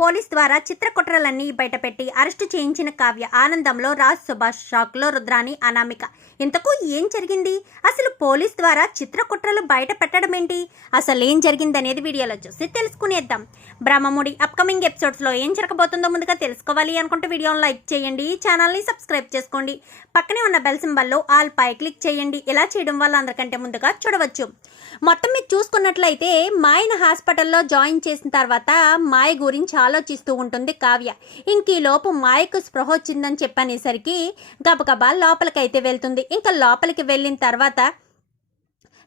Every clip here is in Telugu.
పోలీస్ ద్వారా చిత్రకుట్రలన్నీ బయటపెట్టి అరెస్టు చేయించిన కావ్య. ఆనందంలో రాజ్ సుభాష్, షాక్లో రుద్రాని, అనామిక. ఇంతకు ఏం జరిగింది? అసలు పోలీస్ ద్వారా చిత్రకుట్రలు బయట పెట్టడం ఏంటి? అసలు ఏం జరిగిందనేది వీడియోలో చూసి తెలుసుకునేద్దాం. బ్రహ్మముడి అప్కమింగ్ ఎపిసోడ్స్లో ఏం జరగబోతుందో ముందుగా తెలుసుకోవాలి అనుకుంటే వీడియోని లైక్ చేయండి, ఛానల్ని సబ్స్క్రైబ్ చేసుకోండి, పక్కనే ఉన్న బెల్ సింబల్లో ఆల్ పై క్లిక్ చేయండి. ఇలా చేయడం వల్ల అందరికంటే ముందుగా చూడవచ్చు. మొత్తం మీరు చూసుకున్నట్లయితే మాయను హాస్పిటల్లో జాయిన్ చేసిన తర్వాత మాయ గురించి ఆలోచిస్తూ ఉంటుంది కావ్య. ఇంకీలోపు మాయకు స్పృహ వచ్చిందని చెప్పనేసరికి గబగబా లోపలికైతే వెళ్తుంది. ఇంకా లోపలికి వెళ్ళిన తర్వాత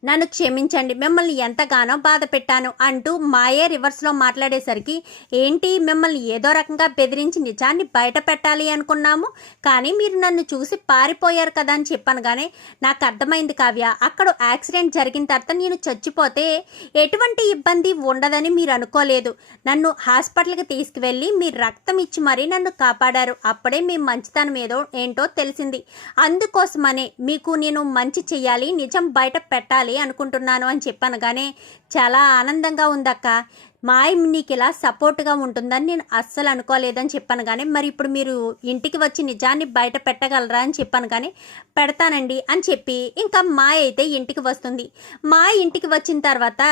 నన్ను క్షమించండి, మిమ్మల్ని ఎంతగానో బాధ పెట్టాను అంటూ మాయే రివర్స్లో మాట్లాడేసరికి, ఏంటి మిమ్మల్ని ఏదో రకంగా బెదిరించి నిజాన్ని బయట పెట్టాలి అనుకున్నాము, కానీ మీరు నన్ను చూసి పారిపోయారు కదా అని చెప్పాను. కానీ నాకు అర్థమైంది కావ్య, అక్కడ యాక్సిడెంట్ జరిగిన తర్వాత నేను చచ్చిపోతే ఎటువంటి ఇబ్బంది ఉండదని మీరు అనుకోలేదు. నన్ను హాస్పిటల్కి తీసుకువెళ్ళి మీరు రక్తం ఇచ్చి మరీ నన్ను కాపాడారు. అప్పుడే మీ మంచితనం ఏంటో తెలిసింది. అందుకోసమనే మీకు నేను మంచి చెయ్యాలి, నిజం బయట పెట్టాలి అనుకుంటున్నాను అని చెప్పాను. కానీ చాలా ఆనందంగా ఉందక్క, మాయ నీకు ఇలా సపోర్ట్గా ఉంటుందని నేను అస్సలు అనుకోలేదని చెప్పాను. కానీ మరి ఇప్పుడు మీరు ఇంటికి వచ్చి నిజాన్ని బయట పెట్టగలరా అని చెప్పాను. కానీ పెడతానండి అని చెప్పి ఇంకా మాయ అయితే ఇంటికి వస్తుంది. మాయ ఇంటికి వచ్చిన తర్వాత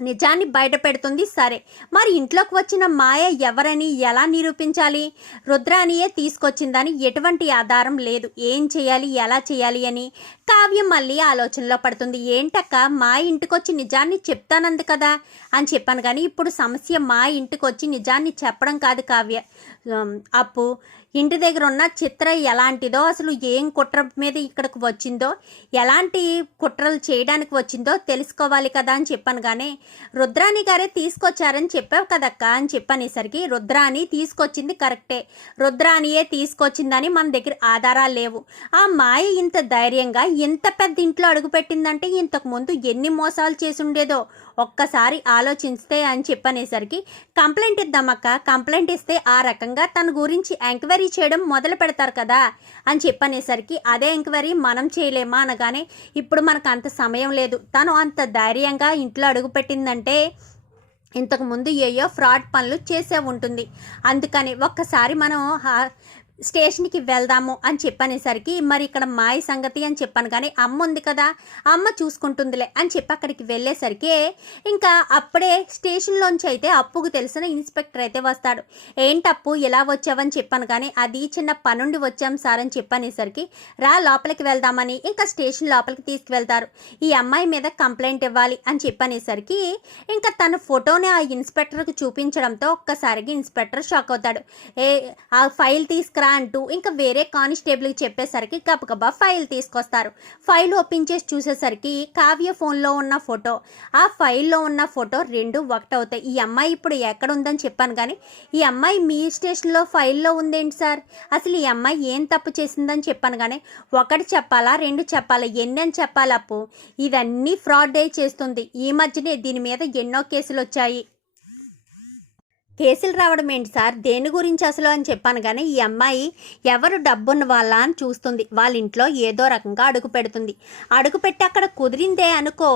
నిజాన్ని బయట పెడుతుంది. సరే, మరి ఇంట్లోకి వచ్చిన మాయ ఎవరని ఎలా నిరూపించాలి? రుద్రానియే తీసుకొచ్చిందని ఎటువంటి ఆధారం లేదు. ఏం చేయాలి, ఎలా చేయాలి అని కావ్య మళ్ళీ ఆలోచనలో పడుతుంది. ఏంటక్క, మా ఇంటికి వచ్చి నిజాన్ని చెప్తానంది కదా అని చెప్పాను. కానీ ఇప్పుడు సమస్య మా ఇంటికి వచ్చి నిజాన్ని చెప్పడం కాదు కావ్య. అప్పు ఇంటి దగ్గర ఉన్న చిత్ర ఎలాంటిదో, అసలు ఏం కుట్ర మీద ఇక్కడికి వచ్చిందో, ఎలాంటి కుట్రలు చేయడానికి వచ్చిందో తెలుసుకోవాలి కదా అని చెప్పాను. కానీ రుద్రాని గారే తీసుకొచ్చారని చెప్పావు కదక్క అని చెప్పనేసరికి, రుద్రాని తీసుకొచ్చింది కరెక్టే, రుద్రానియే తీసుకొచ్చిందని మన దగ్గర ఆధారాలు లేవు. ఆ మాయ ఇంత ధైర్యంగా ఇంత పెద్ద ఇంట్లో అడుగుపెట్టిందంటే ఇంతకు ముందు ఎన్ని మోసాలు చేసి ఉండేదో ఒక్కసారి ఆలోచిస్తే అని చెప్పనేసరికి, కంప్లైంట్ ఇద్దామక్క, కంప్లైంట్ ఇస్తే ఆ రకంగా తన గురించి ఎంక్వైరీ చేయడం మొదలు పెడతారు కదా అని చెప్పనేసరికి, అదే ఎంక్వైరీ మనం చేయలేమా అనగానే, ఇప్పుడు మనకు అంత సమయం లేదు, తను అంత ధైర్యంగా ఇంట్లో అడుగుపెట్టిందంటే ఇంతకుముందు ఏయో ఫ్రాడ్ పనులు చేసే ఉంటుంది. అందుకని ఒక్కసారి మనం స్టేషన్కి వెళ్దాము అని చెప్పనేసరికి, మరి ఇక్కడ మాయ సంగతి అని చెప్పాను. కానీ అమ్మ ఉంది కదా, అమ్మ చూసుకుంటుందిలే అని చెప్పి అక్కడికి వెళ్ళేసరికి ఇంకా అప్పుడే స్టేషన్లోంచి అయితే అప్పుకు తెలిసిన ఇన్స్పెక్టర్ అయితే వస్తాడు. ఏంటప్పు ఇలా వచ్చావని చెప్పాను. కానీ అది చిన్న పనుండి వచ్చాం సార్ అని చెప్పనేసరికి, రా లోపలికి వెళ్దామని ఇంకా స్టేషన్ లోపలికి తీసుకువెళ్తారు. ఈ అమ్మాయి మీద కంప్లైంట్ ఇవ్వాలి అని చెప్పనేసరికి ఇంకా తన ఫోటోని ఆ ఇన్స్పెక్టర్కి చూపించడంతో ఒక్కసారికి ఇన్స్పెక్టర్ షాక్ అవుతాడు. ఆ ఫైల్ తీసుకురా అంటూ ఇంకా వేరే కానిస్టేబుల్కి చెప్పేసరికి గబగబా ఫైల్ తీసుకొస్తారు. ఫైల్ ఓపెన్ చేసి చూసేసరికి కావ్య ఫోన్లో ఉన్న ఫోటో, ఆ ఫైల్లో ఉన్న ఫోటో రెండు ఒకటవుతాయి. ఈ అమ్మాయి ఇప్పుడు ఎక్కడ ఉందని చెప్పాను. కానీ ఈ అమ్మాయి మీ స్టేషన్లో ఫైల్లో ఉందేంటి సార్, అసలు ఈ అమ్మాయి ఏం తప్పు చేసిందని చెప్పాను. కానీ ఒకటి చెప్పాలా, రెండు చెప్పాలా, ఎన్ని అని చెప్పాలి అప్పు? ఇవన్నీ ఫ్రాడ్ చేస్తుంది. ఈ మధ్యనే దీని మీద ఎన్నో కేసులు వచ్చాయి. కేసులు రావడం ఏంటి సార్, దేని గురించి అసలు అని చెప్పాను. కానీ ఈ అమ్మాయి ఎవరు డబ్బున్న వాళ్ళ అని చూస్తుంది. వాళ్ళ ఇంట్లో ఏదో రకంగా అడుగు పెడుతుంది. అడుగు పెట్టి అక్కడ కుదిరిందే అనుకో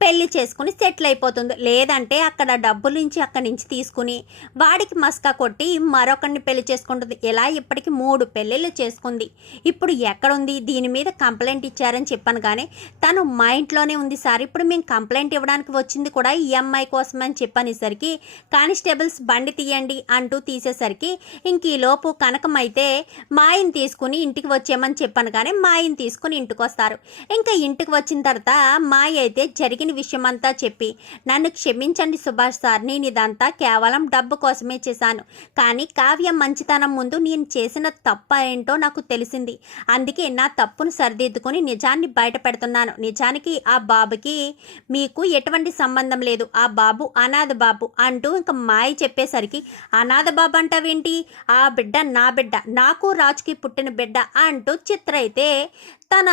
పెళ్లి చేసుకుని సెటిల్ అయిపోతుంది. లేదంటే అక్కడ డబ్బుల నుంచి అక్కడి నుంచి తీసుకుని వాడికి మస్కా కొట్టి మరొకరిని పెళ్లి చేసుకుంటుంది. ఇలా ఇప్పటికి 3 పెళ్ళిళ్ళు చేసుకుంది. ఇప్పుడు ఎక్కడుంది? దీని మీద కంప్లైంట్ ఇచ్చారని చెప్పాను. కానీ తను మా ఇంట్లోనే ఉంది సార్, ఇప్పుడు మేము కంప్లైంట్ ఇవ్వడానికి వచ్చింది కూడా ఈ అమ్మాయి కోసమని చెప్పనేసరికి, కానిస్టేబుల్స్ బండి తీయండి అంటూ తీసేసరికి ఇంక ఈలోపు కనకం అయితే మాయని తీసుకుని ఇంటికి వచ్చామని చెప్పాను. కానీ మాయని తీసుకుని ఇంటికి వస్తారు. ఇంకా ఇంటికి వచ్చిన తర్వాత మాయ అయితే జరిగిన విషయమంతా చెప్పి, నన్ను క్షమించండి సుభాష్ సార్, నేను ఇదంతా కేవలం డబ్బు కోసమే చేశాను. కానీ కావ్య మంచితనం ముందు నేను చేసిన తప్పు ఏంటో నాకు తెలిసింది. అందుకే నా తప్పును సరిదిద్దుకొని నిజాన్ని బయట పెడుతున్నాను. నిజానికి ఆ బాబుకి మీకు ఎటువంటి సంబంధం లేదు, ఆ బాబు అనాథ బాబు అంటూ ఇంకా మాయ చెప్పేసరికి, అనాథ బాబు అంటావేంటి, ఆ బిడ్డ నా బిడ్డ, నాకు రాజుకి పుట్టిన బిడ్డ అంటూ చిత్ర అయితే తన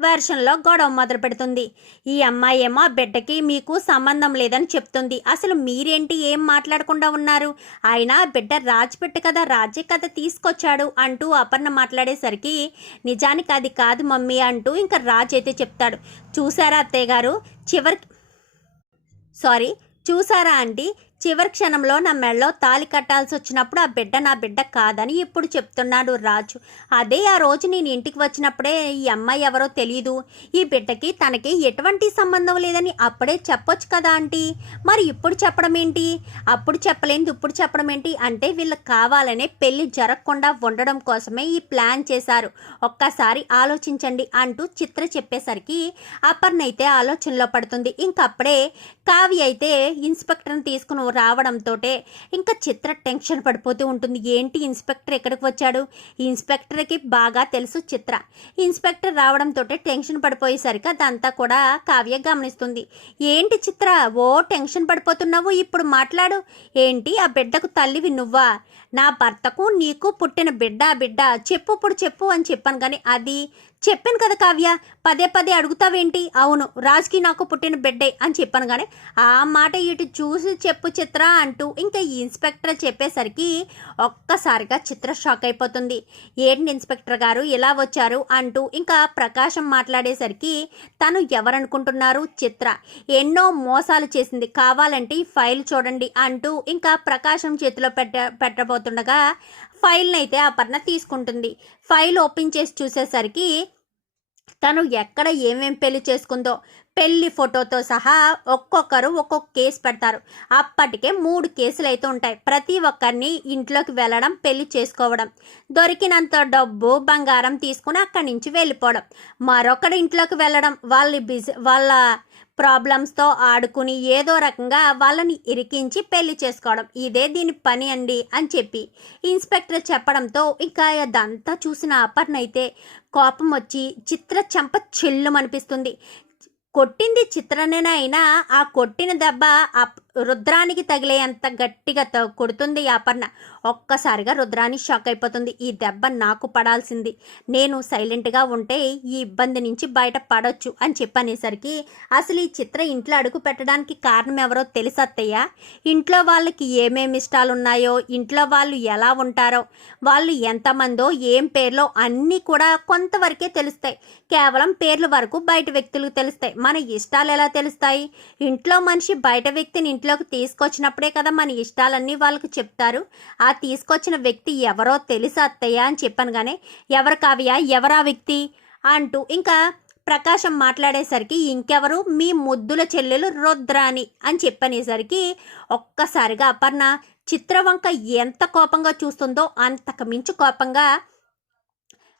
వెర్షన్లో గొడవ మొదలు పెడుతుంది. ఈ అమ్మాయి ఏమో ఆ బిడ్డకి మీకు సంబంధం లేదని చెప్తుంది. అసలు మీరేంటి ఏం మాట్లాడకుండా ఉన్నారు, ఆయన బిడ్డ రాజు బిడ్డ కదా, రాజే కదా తీసుకొచ్చాడు అంటూ అపర్ణ మాట్లాడేసరికి, నిజానికి అది కాదు మమ్మీ అంటూ ఇంకా రాజు అయితే చెప్తాడు. చూసారా అత్తయ్య గారు, చూసారా ఆంటీ, చివరి క్షణంలో నా మెడలో తాళి కట్టాల్సి వచ్చినప్పుడు ఆ బిడ్డ నా బిడ్డ కాదని ఇప్పుడు చెప్తున్నాడు రాజు. అదే ఆ రోజు నేను ఇంటికి వచ్చినప్పుడే ఈ అమ్మాయి ఎవరో తెలియదు, ఈ బిడ్డకి తనకి ఎటువంటి సంబంధం లేదని అప్పుడే చెప్పొచ్చు కదా ఆంటీ, మరి ఇప్పుడు చెప్పడం ఏంటి? అప్పుడు చెప్పలేదు ఇప్పుడు చెప్పడం ఏంటి అంటే వీళ్ళకి కావాలనే పెళ్లి జరగకుండా ఉండడం కోసమే ఈ ప్లాన్ చేశారు, ఒక్కసారి ఆలోచించండి అంటూ చిత్ర చెప్పేసరికి అపర్ణ అయితే ఆలోచనలో పడుతుంది. ఇంకప్పుడే కావ్య అయితే ఇన్స్పెక్టర్ని తీసుకుని రావడంతో ఇంకా చిత్ర టెన్షన్ పడిపోతూ ఉంటుంది. ఏంటి ఇన్స్పెక్టర్ ఎక్కడికి వచ్చాడు? ఇన్స్పెక్టర్కి బాగా తెలుసు చిత్ర. ఇన్స్పెక్టర్ రావడంతో టెన్షన్ పడిపోయేసరికి అదంతా కూడా కావ్య గమనిస్తుంది. ఏంటి చిత్ర ఓ టెన్షన్ పడిపోతున్నావు, ఇప్పుడు మాట్లాడు. ఏంటి ఆ బిడ్డకు తల్లివి నువ్వా? నా భర్తకు నీకు పుట్టిన బిడ్డ చెప్పు ఇప్పుడు చెప్పు అని చెప్పాను, కానీ అది చెప్పాను కదా కావ్య, పదే పదే అడుగుతావేంటి? అవును రాజ్కి నాకు పుట్టిన బిడ్డే అని చెప్పాను, కానీ ఆ మాట ఇటు చూసి చెప్పు చిత్ర అంటూ ఇంకా ఈ ఇన్స్పెక్టర్ చెప్పేసరికి ఒక్కసారిగా చిత్ర షాక్ అయిపోతుంది. ఏంటి ఇన్స్పెక్టర్ గారు ఇలా వచ్చారు అంటూ ఇంకా ప్రకాశం మాట్లాడేసరికి తను ఎవరనుకుంటున్నారు? చిత్ర ఎన్నో మోసాలు చేసింది, కావాలంటే ఈ ఫైల్ చూడండి అంటూ ఇంకా ప్రకాశం చేతిలో పెట్టబోతుండగా ఫైల్ని అయితే అపర్ణ తీసుకుంటుంది. ఫైల్ ఓపెన్ చేసి చూసేసరికి తను ఎక్కడ ఏమేం పెళ్లి చేసుకుందో పెళ్లి ఫోటోతో సహా ఒక్కొక్కరు ఒక్కొక్క కేసు పెడతారు. అప్పటికే 3 కేసులు అయితే ఉంటాయి. ప్రతి ఒక్కరిని ఇంట్లోకి వెళ్ళడం, పెళ్లి చేసుకోవడం, దొరికినంత డబ్బు బంగారం తీసుకుని అక్కడి నుంచి వెళ్ళిపోవడం, మరొకరి ఇంట్లోకి వెళ్ళడం, వాళ్ళ ప్రాబ్లమ్స్తో ఆడుకుని ఏదో రకంగా వాళ్ళని ఇరికించి పెళ్లి చేసుకోవడం, ఇదే దీని పని అండి అని చెప్పి ఇన్స్పెక్టర్ చెప్పడంతో ఇంకా అదంతా చూసిన అపర్ణ అయితే కోపం వచ్చి చిత్ర చెంప చెల్లుమనిపిస్తుంది. కొట్టింది చిత్రనేనా అయినా ఆ కొట్టిన దెబ్బ రుద్రానికి తగిలేంత గట్టిగా కొడుతుంది అపర్ణ. ఒక్కసారిగా రుద్రాని షాక్ అయిపోతుంది. ఈ దెబ్బ నాకు పడాల్సింది, నేను సైలెంట్గా ఉంటే ఈ ఇబ్బంది నుంచి బయట పడొచ్చు అని చెప్పనేసరికి అసలు ఈ చిత్ర ఇంట్లో అడుగు పెట్టడానికి కారణం ఎవరో తెలుసత్తయ్య? ఇంట్లో వాళ్ళకి ఏమేమి ఇష్టాలు ఉన్నాయో, ఇంట్లో వాళ్ళు ఎలా ఉంటారో, వాళ్ళు ఎంతమందో ఏం పేర్లో అన్నీ కూడా కొంతవరకే తెలుస్తాయి. కేవలం పేర్ల వరకు బయట వ్యక్తులకు తెలుస్తాయి, మన ఇష్టాలు ఎలా తెలుస్తాయి? ఇంట్లో మనిషి బయట వ్యక్తిని ఇంట్లోకి తీసుకొచ్చినప్పుడే కదా మన ఇష్టాలన్నీ వాళ్ళకు చెప్తారు. ఆ తీసుకొచ్చిన వ్యక్తి ఎవరో తెలుసా అత్తయ్య అని చెప్పాను, కానీ ఎవరు కావ్య, ఎవరా వ్యక్తి అంటూ ఇంకా ప్రకాశం మాట్లాడేసరికి ఇంకెవరు మీ ముద్దుల చెల్లెలు రుద్రాని అని చెప్పనేసరికి ఒక్కసారిగా అపర్ణ చిత్రవంక ఎంత కోపంగా చూస్తుందో అంతకు మించి కోపంగా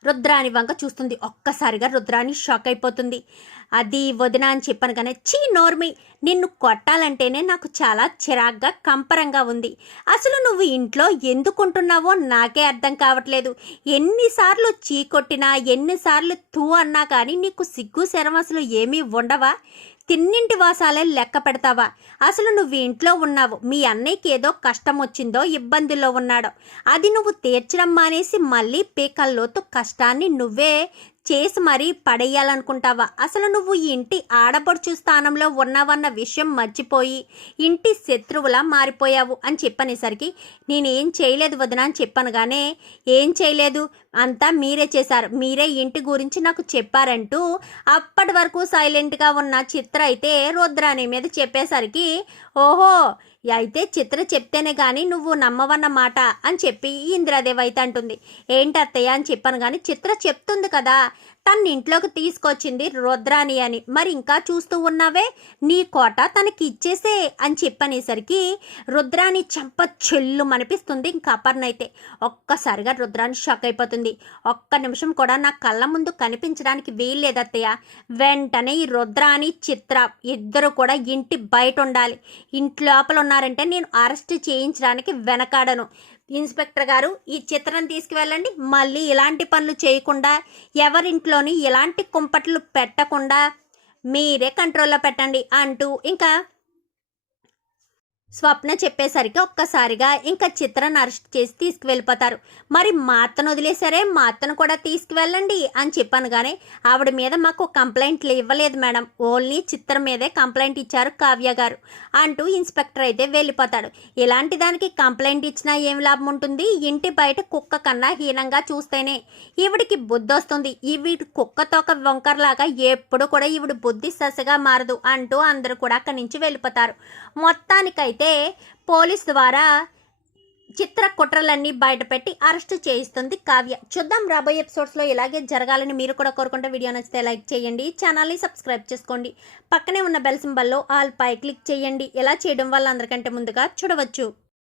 రుద్రాని వంక చూస్తుంది. ఒక్కసారిగా రుద్రాని షాక్ అయిపోతుంది. అది వదిన అని చెప్పాను, కానీ చీ నోర్మి, నిన్ను కొట్టాలంటేనే నాకు చాలా చిరాగ్గా కంపరంగా ఉంది. అసలు నువ్వు ఇంట్లో ఎందుకుంటున్నావో నాకే అర్థం కావట్లేదు. ఎన్నిసార్లు చీ కొట్టినా, ఎన్నిసార్లు తూ అన్నా కానీ నీకు సిగ్గు శరం అసలు ఏమీ ఉండవా? తిన్నింటి వాసాలే లెక్క పెడతావా? అసలు నువ్వు ఇంట్లో ఉన్నావు, మీ అన్నయ్యకి ఏదో కష్టం వచ్చిందో, ఇబ్బందుల్లో ఉన్నాడో, అది నువ్వు తీర్చడం మానేసి మళ్ళీ పీకల్లోతు కష్టాన్ని నువ్వే చేసి మరీ పడేయాలనుకుంటావా? అసలు నువ్వు ఈ ఇంటి ఆడపడుచు స్థానంలో ఉన్నావన్న విషయం మర్చిపోయి ఇంటి శత్రువులా మారిపోయావు అని చెప్పనేసరికి నేనేం చేయలేదు వదిన అని చెప్పాను, కానీ ఏం చేయలేదు, అంతా మీరే చేశారు, మీరే ఇంటి గురించి నాకు చెప్పారంటూ అప్పటి వరకు సైలెంట్గా ఉన్న చిత్ర అయితే రుద్రాని మీద చెప్పేసరికి ఓహో అయితే చిత్ర చెప్తేనే కానీ నువ్వు నమ్మవన్న మాట అని చెప్పి ఇందిరాదేవి అయితే అంటుంది. ఏంటత్తయ్య అని చెప్పాను, కానీ చిత్ర చెప్తుంది కదా తన ఇంట్లోకి తీసుకొచ్చింది రుద్రాని అని, మరి ఇంకా చూస్తూ ఉన్నావే, నీ కోట తనకి ఇచ్చేసే అని చెప్పనేసరికి రుద్రాని చెంప చెల్లు మనిపిస్తుంది. ఇంకా అపర్ణ అయితే ఒక్కసారిగా రుద్రాని షాక్ అయిపోతుంది. ఒక్క నిమిషం కూడా నా కళ్ళ ముందు కనిపించడానికి వీల్లేదత్తయ్య, వెంటనే ఈ రుద్రాని చిత్ర ఇద్దరు కూడా ఇంటి బయట ఉండాలి, ఇంటి లోపల ఉన్నారంటే నేను అరెస్ట్ చేయించడానికి వెనకాడను. ఇన్స్పెక్టర్ గారు ఈ చిత్రం తీసుకువెళ్ళండి, మళ్ళీ ఇలాంటి పనులు చేయకుండా, ఎవరింట్లోని ఇలాంటి కుంపట్లు పెట్టకుండా మీరే కంట్రోల్లో పెట్టండి అంటూ ఇంకా స్వప్న చెప్పేసరికి ఒక్కసారిగా ఇంకా చిత్రాన్ని అరెస్ట్ చేసి తీసుకువెళ్ళిపోతారు. మరి మా అత్తను వదిలేసరే, మా అత్తను కూడా తీసుకువెళ్ళండి అని చెప్పాను, కానీ ఆవిడ మీద మాకు కంప్లైంట్లు ఇవ్వలేదు మేడం, ఓన్లీ చిత్రం మీదే కంప్లైంట్ ఇచ్చారు కావ్య గారు అంటూ ఇన్స్పెక్టర్ అయితే వెళ్ళిపోతాడు. ఇలాంటి దానికి కంప్లైంట్ ఇచ్చినా ఏం లాభం ఉంటుంది? ఇంటి బయట కుక్క కన్నా హీనంగా చూస్తేనే ఈవిడికి బుద్ధి వస్తుంది. ఈవిడి కుక్కతోక వంకర్లాగా ఎప్పుడు కూడా ఈవిడ బుద్ధి ససగా మారదు అంటూ అందరూ కూడా అక్కడి నుంచి వెళ్ళిపోతారు. మొత్తానికైతే అయితే పోలీస్ ద్వారా చిత్ర కుట్రలన్నీ బయటపెట్టి అరెస్ట్ చేయిస్తుంది కావ్య. చూద్దాం రాబోయే ఎపిసోడ్స్లో ఇలాగే జరగాలని మీరు కూడా కోరుకుంటే వీడియో నచ్చితే లైక్ చేయండి, ఛానల్ని సబ్స్క్రైబ్ చేసుకోండి, పక్కనే ఉన్న బెల్ సింబల్లో ఆల్ పై క్లిక్ చేయండి. ఇలా చేయడం వల్ల అందరికంటే ముందుగా చూడవచ్చు.